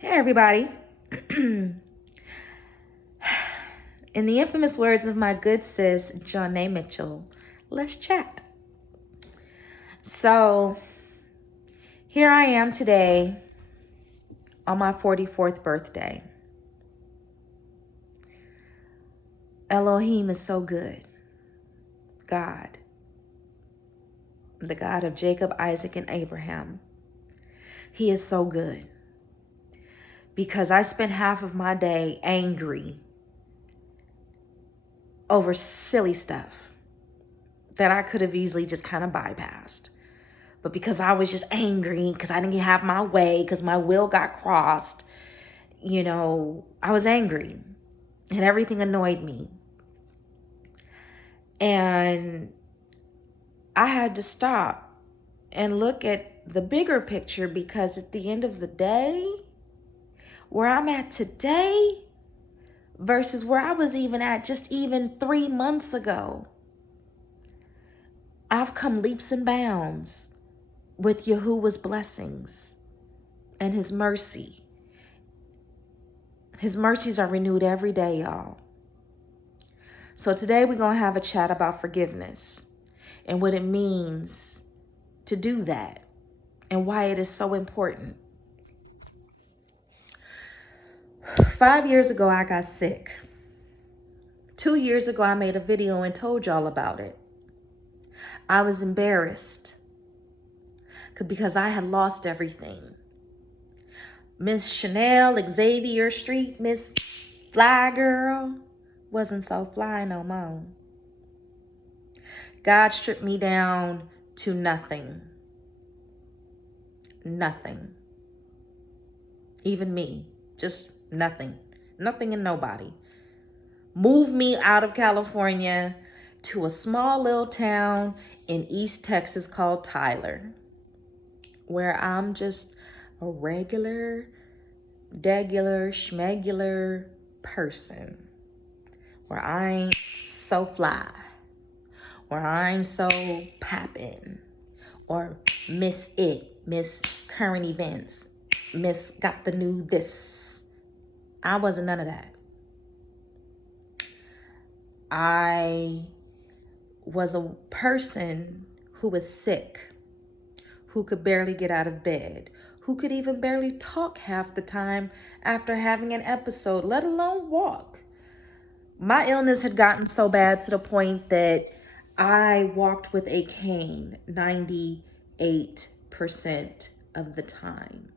Hey, everybody. In the infamous words of my good sis, Johnny Mitchell, let's chat. So, here I am today on my 44th birthday. Elohim is so good. God, the God of Jacob, Isaac, and Abraham. He is so good. Because I spent half of my day angry over silly stuff that I could have easily just kind of bypassed. But because I was just angry, because I didn't have my way, because my will got crossed, I was angry and everything annoyed me. And I had to stop and look at the bigger picture, because at the end of the day, where I'm at today versus where I was even at just even 3 months ago, I've come leaps and bounds with Yahuwah's blessings and his mercy. His mercies are renewed every day, y'all. So today we're going to have a chat about forgiveness and what it means to do that and why it is so important. 5 years ago, I got sick. 2 years ago, I made a video and told y'all about it. I was embarrassed because I had lost everything. Miss Chanel, Xavier Street, Miss Fly Girl wasn't so fly no more. God stripped me down to nothing. Nothing. Even me. Just nothing. Nothing and nobody. Moved me out of California to a small little town in East Texas called Tyler, where I'm just a regular, degular, schmegular person. Where I ain't so fly. Where I ain't so poppin'. Or miss it, miss current events, miss got the new this. I wasn't none of that. I was a person who was sick, who could barely get out of bed, who could even barely talk half the time after having an episode, let alone walk. My illness had gotten so bad to the point that I walked with a cane 98% of the time.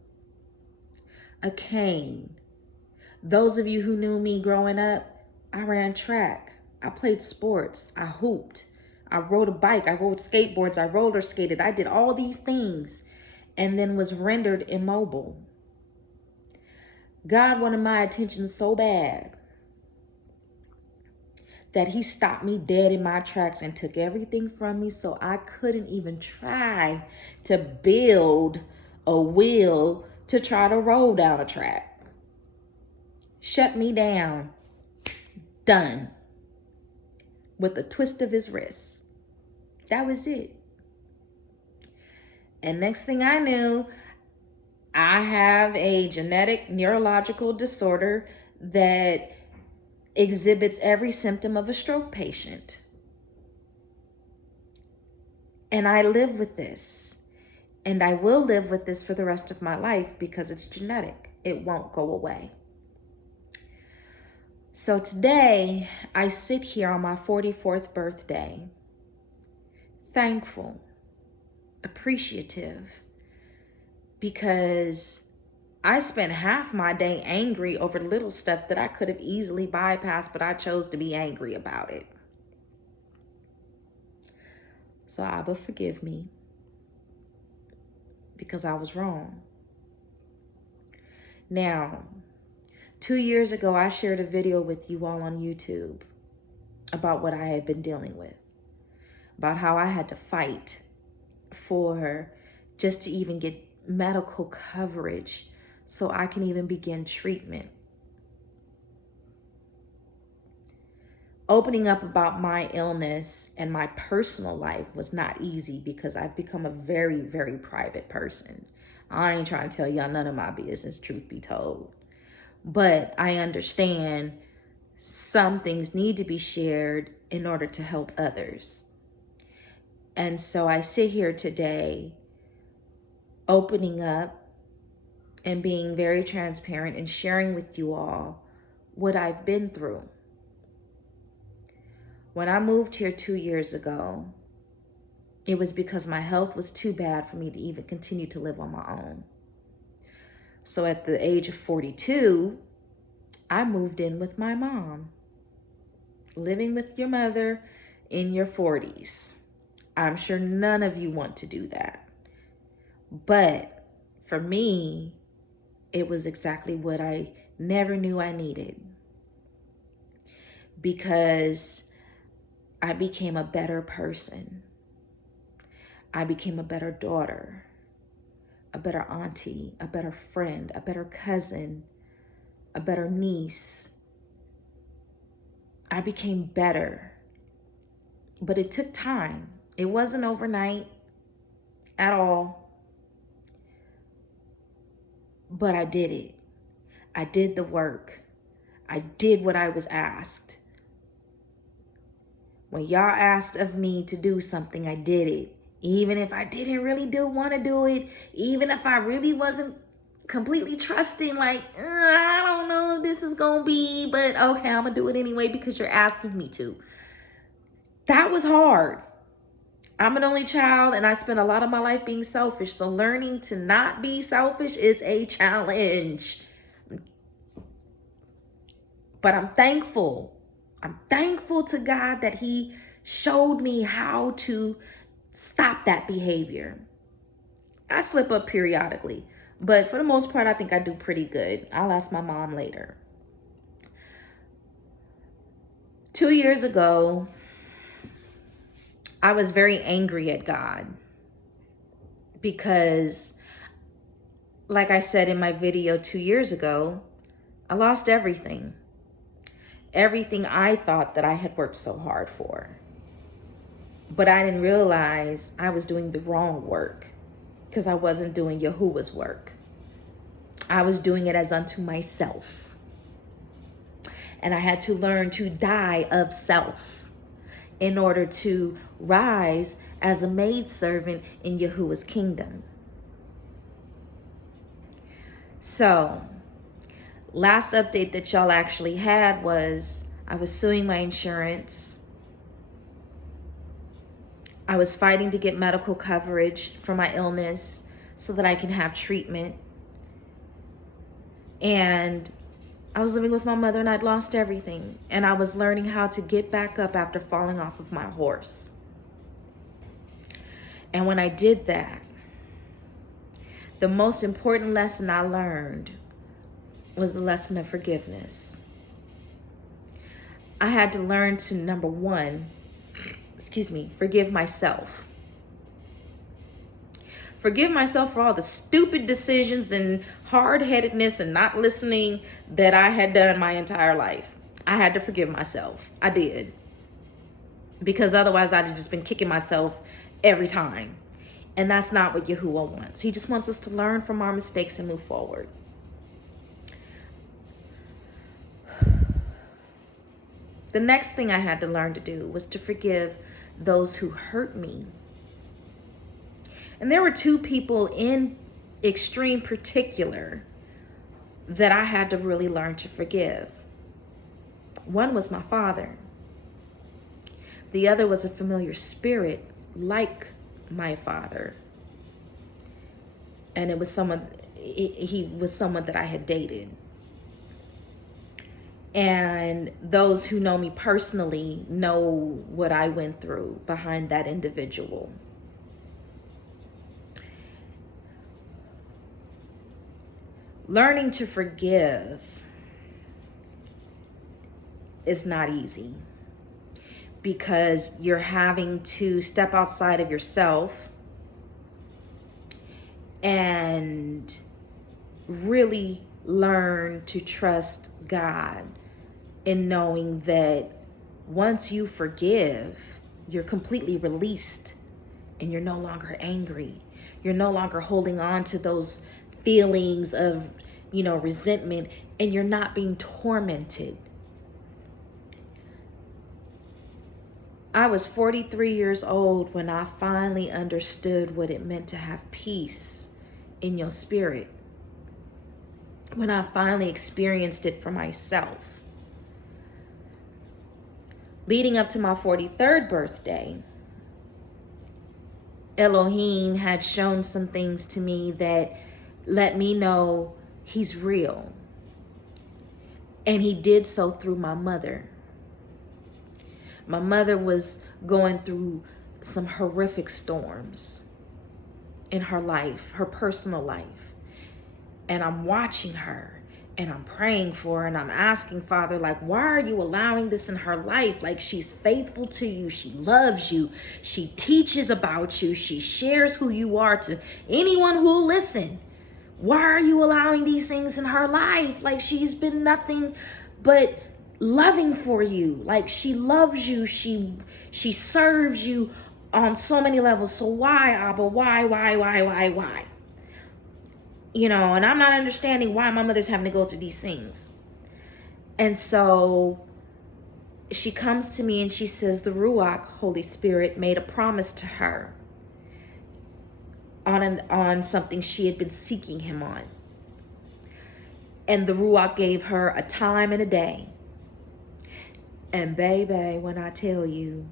A cane. Those of you who knew me growing up, I ran track. I played sports. I hooped. I rode a bike. I rode skateboards. I roller skated. I did all these things and then was rendered immobile. God wanted my attention so bad that he stopped me dead in my tracks and took everything from me, so I couldn't even try to build a will to try to roll down a track. Shut me down. Done. With a twist of his wrist. That was it. And next thing I knew, I have a genetic neurological disorder that exhibits every symptom of a stroke patient. And I live with this. And I will live with this for the rest of my life because it's genetic. It won't go away. So today, I sit here on my 44th birthday, thankful, appreciative, because I spent half my day angry over little stuff that I could have easily bypassed, but I chose to be angry about it. So Abba, forgive me, because I was wrong. Now, 2 years ago, I shared a video with you all on YouTube about what I had been dealing with, about how I had to fight for just to even get medical coverage so I can even begin treatment. Opening up about my illness and my personal life was not easy because I've become a very, very private person. I ain't trying to tell y'all none of my business, truth be told. But I understand some things need to be shared in order to help others. And so I sit here today opening up and being very transparent and sharing with you all what I've been through. When I moved here 2 years ago, it was because my health was too bad for me to even continue to live on my own. So at the age of 42, I moved in with my mom. Living with your mother in your 40s. I'm sure none of you want to do that. But for me, it was exactly what I never knew I needed. Because I became a better person. I became a better daughter, a better auntie, a better friend, a better cousin, a better niece. I became better, but it took time. It wasn't overnight at all, but I did it. I did the work. I did what I was asked. When y'all asked of me to do something, I did it. Even if I didn't really want to do it, even if I really wasn't completely trusting, like, I don't know if this is going to be, but okay, I'm going to do it anyway because you're asking me to. That was hard. I'm an only child and I spent a lot of my life being selfish. So learning to not be selfish is a challenge. But I'm thankful. I'm thankful to God that He showed me how to stop that behavior. I slip up periodically, but for the most part, I think I do pretty good. I'll ask my mom later. 2 years ago, I was very angry at God because, like I said in my video 2 years ago, I lost everything. Everything I thought that I had worked so hard for. But I didn't realize I was doing the wrong work because I wasn't doing Yahuwah's work. I was doing it as unto myself. And I had to learn to die of self in order to rise as a maidservant in Yahuwah's kingdom. So, last update that y'all actually had was I was suing my insurance. I was fighting to get medical coverage for my illness so that I can have treatment. And I was living with my mother and I'd lost everything. And I was learning how to get back up after falling off of my horse. And when I did that, the most important lesson I learned was the lesson of forgiveness. I had to learn to, number one, forgive myself. Forgive myself for all the stupid decisions and hard-headedness and not listening that I had done my entire life. I had to forgive myself. I did. Because otherwise I'd have just been kicking myself every time. And that's not what Yahuwah wants. He just wants us to learn from our mistakes and move forward. The next thing I had to learn to do was to forgive those who hurt me. And there were two people in extreme particular that I had to really learn to forgive. One was my father. The other was a familiar spirit like my father. And it was he was someone that I had dated. And those who know me personally know what I went through behind that individual. Learning to forgive is not easy because you're having to step outside of yourself and really learn to trust God in knowing that once you forgive, you're completely released and you're no longer angry. You're no longer holding on to those feelings of, resentment, and you're not being tormented. I was 43 years old when I finally understood what it meant to have peace in your spirit. When I finally experienced it for myself. Leading up to my 43rd birthday, Elohim had shown some things to me that let me know he's real. And he did so through my mother. My mother was going through some horrific storms in her life, her personal life. And I'm watching her and I'm praying for her and I'm asking Father, like, why are you allowing this in her life? Like, she's faithful to you. She loves you. She teaches about you. She shares who you are to anyone who will listen. Why are you allowing these things in her life? Like, she's been nothing but loving for you. Like, she loves you. She serves you on so many levels. So why, Abba? Why? And I'm not understanding why my mother's having to go through these things. And so she comes to me and she says the Ruach, Holy Spirit, made a promise to her on something she had been seeking him on. And the Ruach gave her a time and a day. And baby, when I tell you,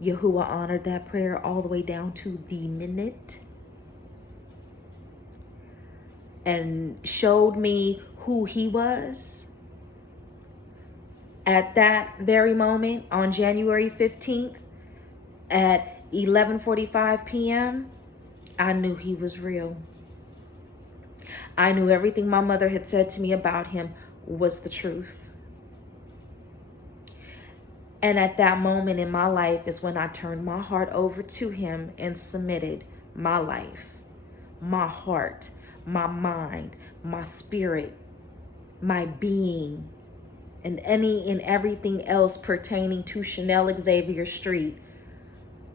Yahuwah honored that prayer all the way down to the minute. And showed me who he was. At that very moment, on January 15th, at 11:45 p.m., I knew he was real. I knew everything my mother had said to me about him was the truth. And at that moment in my life is when I turned my heart over to him and submitted my life, my heart, my mind, my spirit, my being, and any and everything else pertaining to Chanel Xavier Street,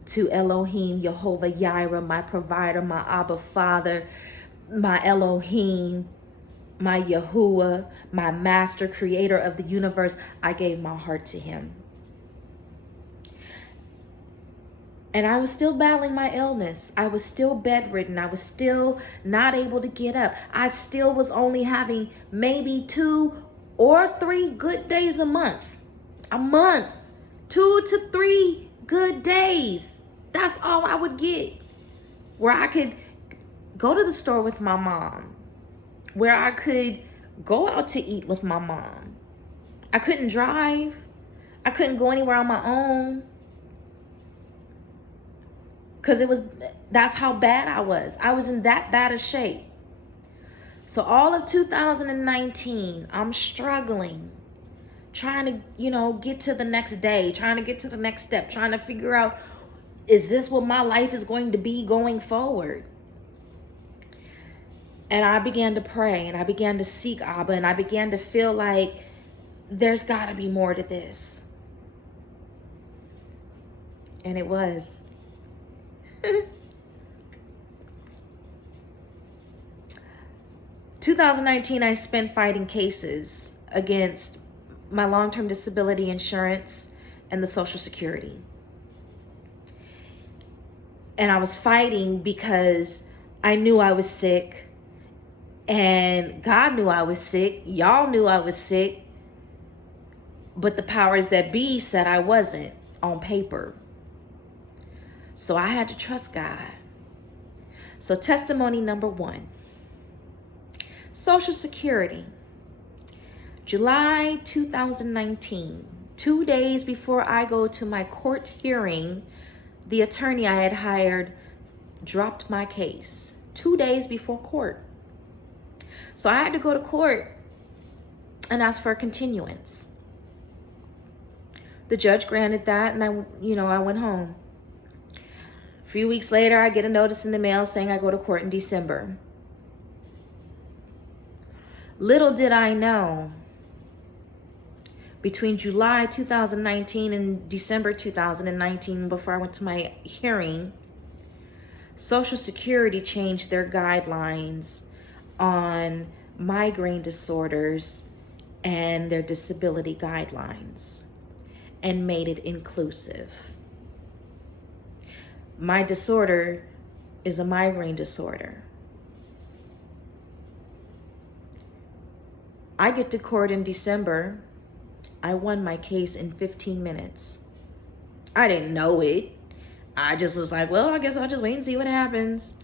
to Elohim, Jehovah Jireh, my provider, my Abba Father, my Elohim, my Yahuwah, my master, creator of the universe. I gave my heart to him. And I was still battling my illness. I was still bedridden. I was still not able to get up. I still was only having maybe 2 or 3 good days a month. 2 to 3 good days. That's all I would get. Where I could go to the store with my mom. Where I could go out to eat with my mom. I couldn't drive. I couldn't go anywhere on my own. Because that's how bad I was. I was in that bad a shape. So all of 2019, I'm struggling, trying to, get to the next day, trying to get to the next step, trying to figure out, is this what my life is going to be going forward? And I began to pray and I began to seek Abba and I began to feel like there's got to be more to this. And it was. 2019, I spent fighting cases against my long-term disability insurance and the Social Security. And I was fighting because I knew I was sick and God knew I was sick. Y'all knew I was sick, but the powers that be said I wasn't on paper. So I had to trust God. So testimony number 1. Social Security. July 2019. 2 days before I go to my court hearing, the attorney I had hired dropped my case. 2 days before court. So I had to go to court and ask for a continuance. The judge granted that and I went home. A few weeks later, I get a notice in the mail saying I go to court in December. Little did I know, between July 2019 and December 2019, before I went to my hearing, Social Security changed their guidelines on migraine disorders and their disability guidelines and made it inclusive. My disorder is a migraine disorder. I get to court in December. I won my case in 15 minutes. I didn't know it. I just was like, well, I guess I'll just wait and see what happens.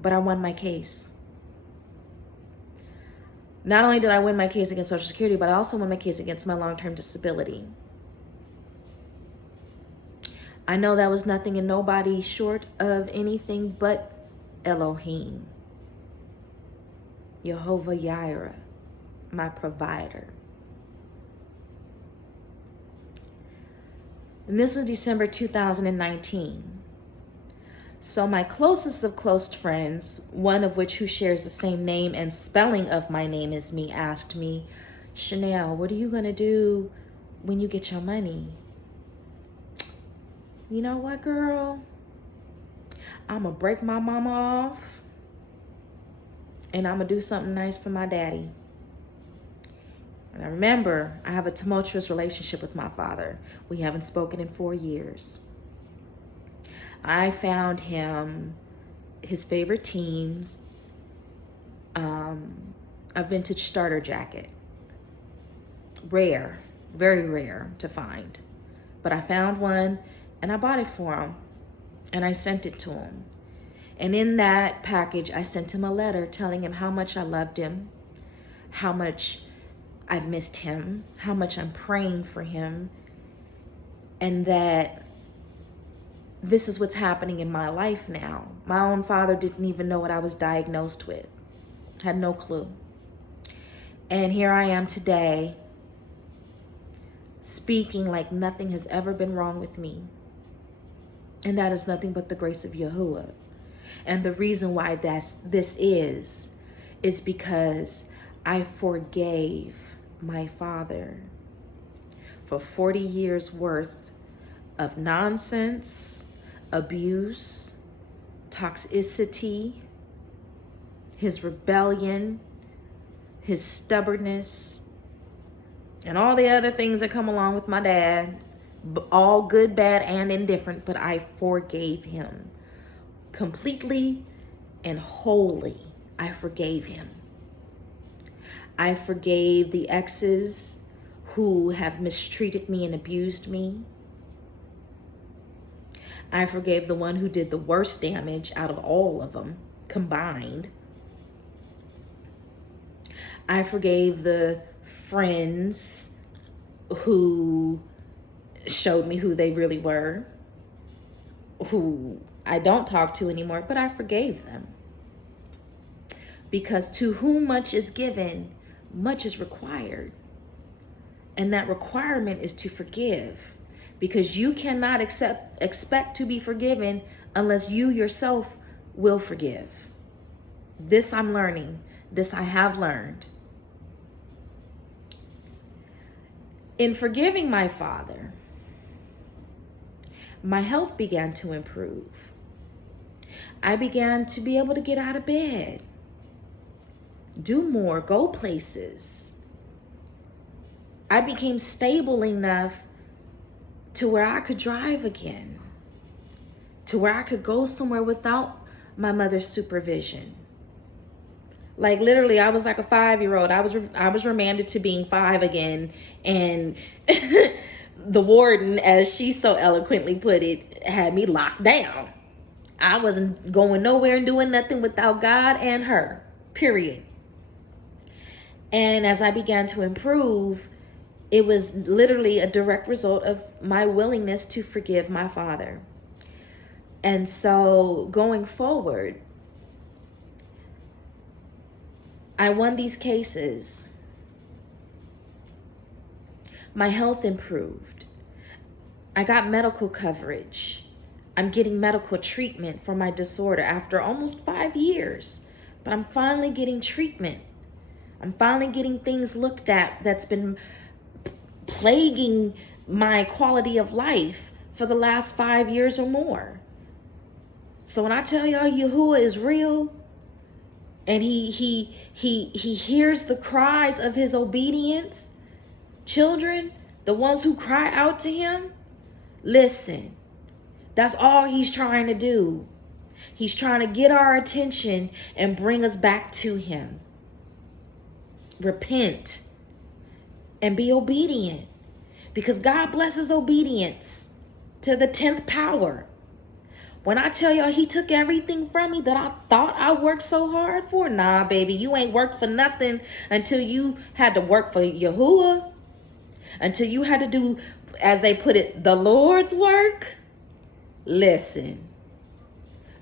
But I won my case. Not only did I win my case against Social Security, but I also won my case against my long-term disability. I know that was nothing and nobody short of anything but Elohim, Jehovah Jireh, my provider. And this was December 2019. So my closest of close friends, one of which who shares the same name and spelling of my name as me, asked me, Chanel, what are you going to do when you get your money? You know what, girl? I'm going to break my mama off and I'm going to do something nice for my daddy. And I remember I have a tumultuous relationship with my father. We haven't spoken in 4 years. I found him his favorite teams, a vintage starter jacket. Rare, very rare to find. But I found one and I bought it for him and I sent it to him. And in that package, I sent him a letter telling him how much I loved him, how much I missed him, how much I'm praying for him, and that this is what's happening in my life now. My own father didn't even know what I was diagnosed with. Had no clue. And here I am today, speaking like nothing has ever been wrong with me. And that is nothing but the grace of Yahuwah. And the reason why this is because I forgave my father for 40 years worth of nonsense, abuse, toxicity, his rebellion, his stubbornness, and all the other things that come along with my dad, all good, bad, and indifferent, but I forgave him completely and wholly. I forgave him. I forgave the exes who have mistreated me and abused me. I forgave the one who did the worst damage out of all of them combined. I forgave the friends who showed me who they really were, who I don't talk to anymore, but I forgave them. Because to whom much is given, much is required. And that requirement is to forgive. Because you cannot expect to be forgiven unless you yourself will forgive. This I'm learning. This I have learned. In forgiving my father, my health began to improve. I began to be able to get out of bed, do more, go places. I became stable enough to where I could drive again, to where I could go somewhere without my mother's supervision. Like literally, I was like a 5-year-old. I was remanded to being 5 again, and the warden, as she so eloquently put it, had me locked down. I wasn't going nowhere and doing nothing without God and her, period. And as I began to improve, it was literally a direct result of my willingness to forgive my father. And so going forward, I won these cases. My health improved. I got medical coverage. I'm getting medical treatment for my disorder after almost 5 years. But I'm finally getting treatment. I'm finally getting things looked at that's been plaguing my quality of life for the last 5 years or more. So when I tell y'all Yahuwah is real, and he hears the cries of his obedience, children, the ones who cry out to him, listen, that's all he's trying to do. He's trying to get our attention and bring us back to him. Repent and be obedient, because God blesses obedience to the 10th power. When I tell y'all he took everything from me that I thought I worked so hard for, nah, baby, you ain't worked for nothing until you had to work for Yahuwah, until you had to do, as they put it, the Lord's work. Listen,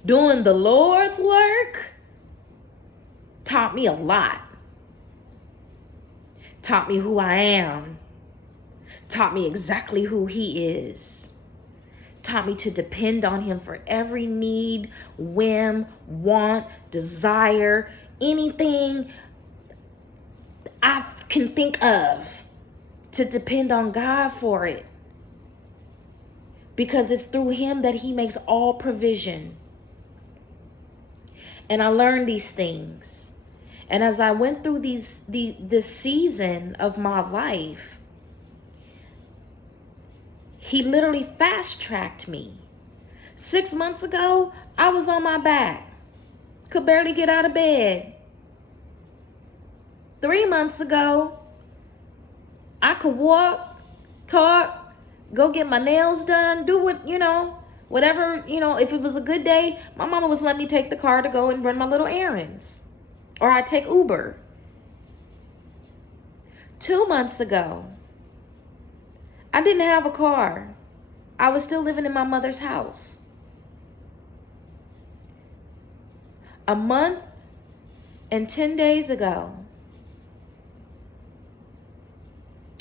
doing the Lord's work taught me a lot. Taught me who I am. Taught me exactly who he is. Taught me to depend on him for every need, whim, want, desire, anything I can think of, to depend on God for it. Because it's through him that he makes all provision. And I learned these things. And as I went through this season of my life, he literally fast-tracked me. 6 months ago, I was on my back. Could barely get out of bed. 3 months ago, I could walk, talk, go get my nails done, do what, whatever, if it was a good day, my mama was letting me take the car to go and run my little errands. Or I'd take Uber. 2 months ago, I didn't have a car. I was still living in my mother's house. A month and 10 days ago,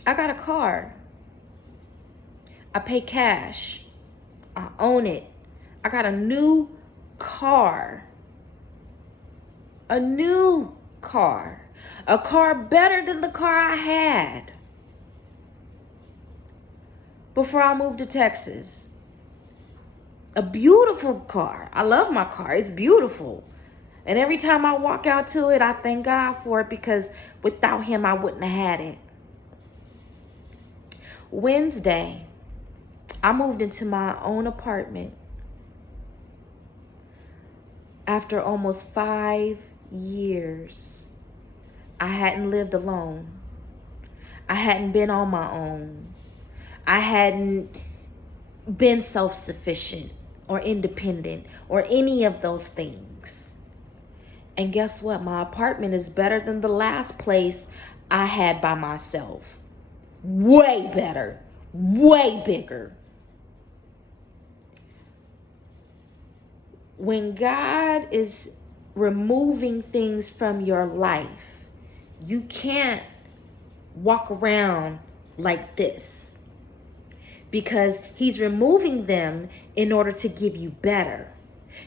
I got a car. I pay cash. I own it. I got a new car. A new car. A car better than the car I had before I moved to Texas. A beautiful car. I love my car. It's beautiful. And every time I walk out to it, I thank God for it, because without him, I wouldn't have had it. Wednesday, I moved into my own apartment after almost 5 years. I hadn't lived alone. I hadn't been on my own. I hadn't been self-sufficient or independent or any of those things. And guess what? My apartment is better than the last place I had by myself. Way better. Way bigger. When God is removing things from your life, you can't walk around like this, because he's removing them in order to give you better.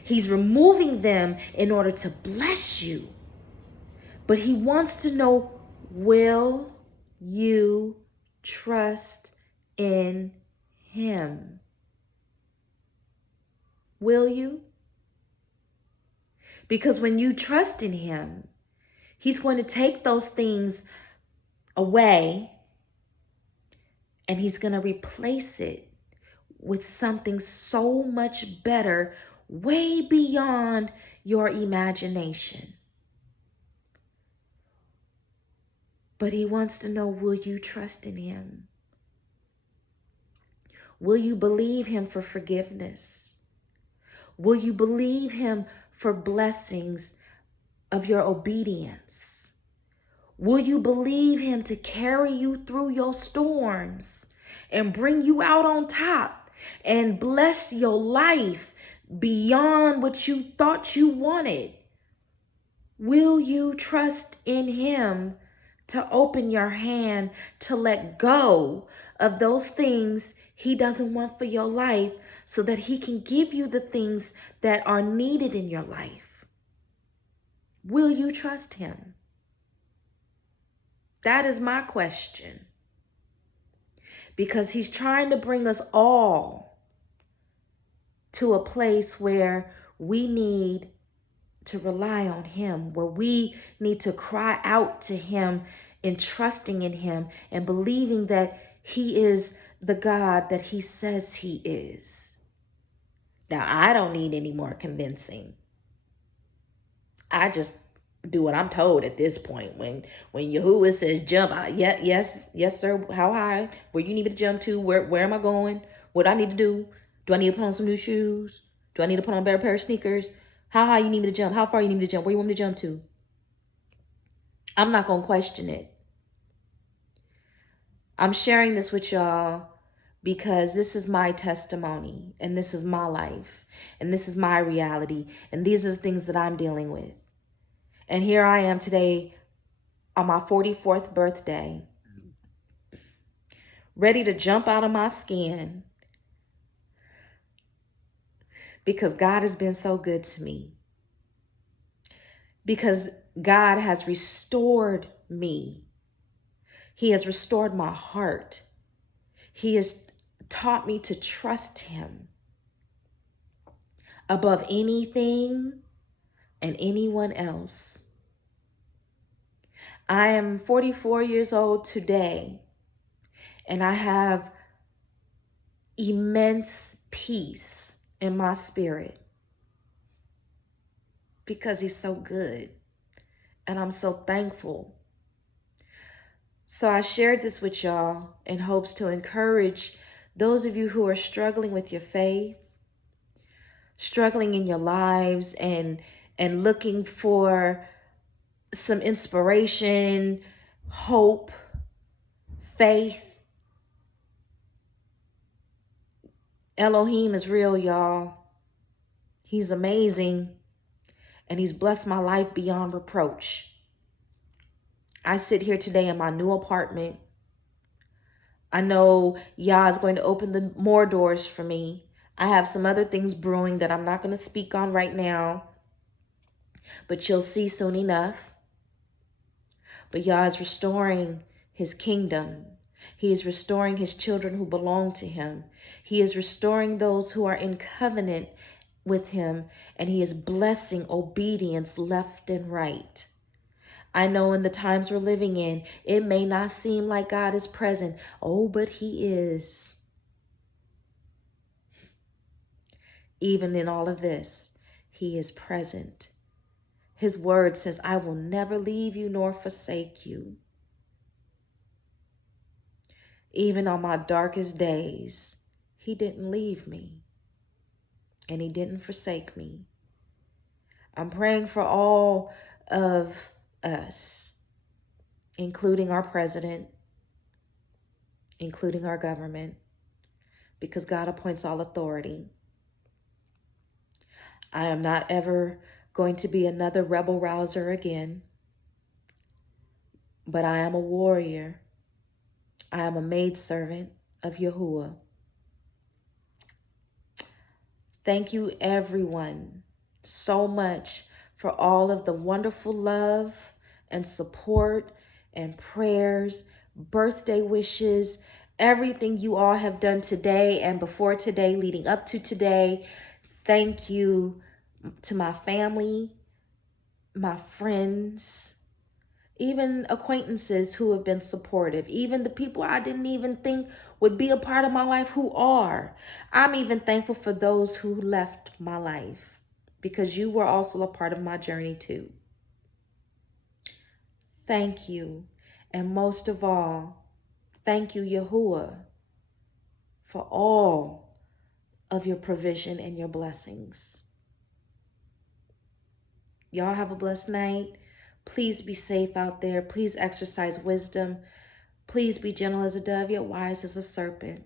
He's removing them in order to bless you. But he wants to know, will you trust in him? Will you? Because when you trust in him, he's going to take those things away and he's going to replace it with something so much better, way beyond your imagination. But he wants to know, will you trust in him? Will you believe him for forgiveness? Will you believe him for blessings of your obedience? Will you believe him to carry you through your storms and bring you out on top and bless your life beyond what you thought you wanted? Will you trust in him to open your hand to let go of those things he doesn't want for your life, so that he can give you the things that are needed in your life? Will you trust him? That is my question. Because he's trying to bring us all to a place where we need to rely on him, where we need to cry out to him in trusting in him and believing that he is the God that he says he is. Now, I don't need any more convincing. I just do what I'm told at this point. When Yahuwah says jump, yes, sir. How high? Where you need me to jump to? Where am I going? What do I need to do? Do I need to put on some new shoes? Do I need to put on a better pair of sneakers? How high you need me to jump? How far you need me to jump? Where you want me to jump to? I'm not gonna question it. I'm sharing this with y'all because this is my testimony and this is my life and this is my reality and these are the things that I'm dealing with. And here I am today on my 44th birthday, ready to jump out of my skin because God has been so good to me. Because God has restored me. He has restored my heart. He has taught me to trust him above anything and anyone else. I am 44 years old today, and I have immense peace in my spirit because he's so good, and I'm so thankful. So I shared this with y'all in hopes to encourage those of you who are struggling with your faith, struggling in your lives, and looking for some inspiration, hope, faith. Elohim is real, y'all. He's amazing, and he's blessed my life beyond reproach. I sit here today in my new apartment. I know Yah is going to open more doors for me. I have some other things brewing that I'm not going to speak on right now, but you'll see soon enough. But Yah is restoring his kingdom. He is restoring his children who belong to him. He is restoring those who are in covenant with him, and he is blessing obedience left and right. I know in the times we're living in, it may not seem like God is present. Oh, but he is. Even in all of this, he is present. His word says, I will never leave you nor forsake you. Even on my darkest days, he didn't leave me, and he didn't forsake me. I'm praying for all of us, including our president, including our government, because God appoints all authority. I am not ever going to be another rebel rouser again, but I am a warrior. I am a maidservant of Yahuwah. Thank you, everyone, so much for all of the wonderful love and support and prayers, birthday wishes, everything you all have done today and before today, leading up to today. Thank you to my family, my friends, even acquaintances who have been supportive, even the people I didn't even think would be a part of my life who are. I'm even thankful for those who left my life because you were also a part of my journey too. Thank you. And most of all, thank you, Yahuwah, for all of your provision and your blessings. Y'all have a blessed night. Please be safe out there. Please exercise wisdom. Please be gentle as a dove, yet wise as a serpent.